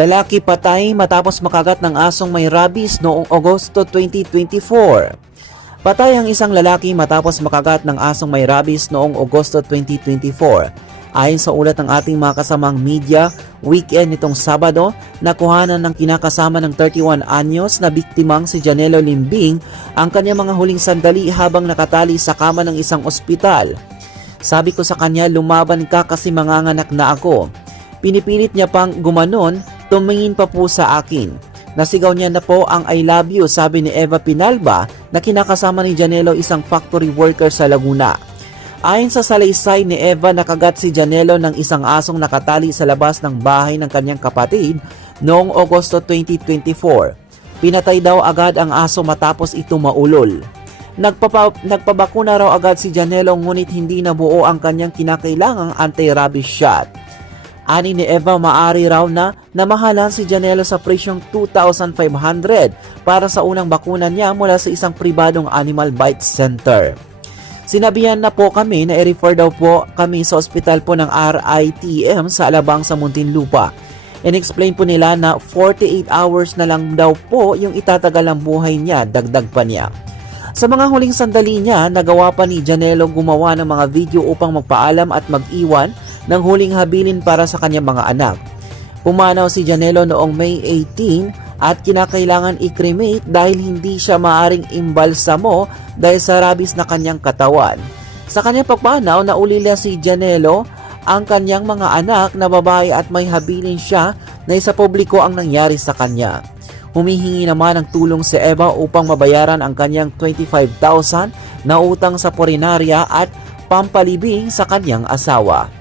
Lalaki patay matapos makagat ng asong may rabies noong Agosto 2024. Patay ang isang lalaki matapos makagat ng asong may rabies noong Agosto 2024. Ayon sa ulat ng ating mga kasamang media, weekend nitong Sabado, nakuhanan ng kinakasama ng 31 anyos na biktimang si Janelo Limbing ang kanyang mga huling sandali habang nakatali sa kama ng isang ospital. Sabi ko sa kanya, lumaban ka kasi manganganak na ako. Pinipilit niya pang gumanon, tumingin pa po sa akin. Nasigaw niya na po ang I love you, sabi ni Eva Pinalba na kinakasama ni Janelo, isang factory worker sa Laguna. Ayon sa salaysay ni Eva, nakagat si Janelo ng isang asong nakatali sa labas ng bahay ng kanyang kapatid noong Agosto 2024. Pinatay daw agad ang aso matapos ito maulol. Nagpabakuna raw agad si Janelo ngunit hindi nabuo ang kanyang kinakailangang anti-rabies shot. Ani ni Eva, maari raw na namahalan si Janelo sa presyong 2,500 para sa unang bakuna niya mula sa isang pribadong animal bite center. Sinabihan na po kami na i-refer daw po kami sa ospital po ng RITM sa Alabang sa Muntinlupa. In-explain po nila na 48 hours na lang daw po yung itatagal ang buhay niya, dagdag pa niya. Sa mga huling sandali niya, nagawa pa ni Janelo gumawa ng mga video upang magpaalam at mag-iwan ng huling habilin para sa kanyang mga anak. Pumanaw si Janelo noong May 18 at kinakailangan i-cremate dahil hindi siya maaring imbalsamo dahil sa rabies na kanyang katawan. Sa kanyang pagpanaw, naulila si Janelo ang kanyang mga anak na babae at may habilin siya na isa publiko ang nangyari sa kanya. Humihingi naman ng tulong si Eva upang mabayaran ang kanyang 25,000 na utang sa punerarya at pampalibing sa kanyang asawa.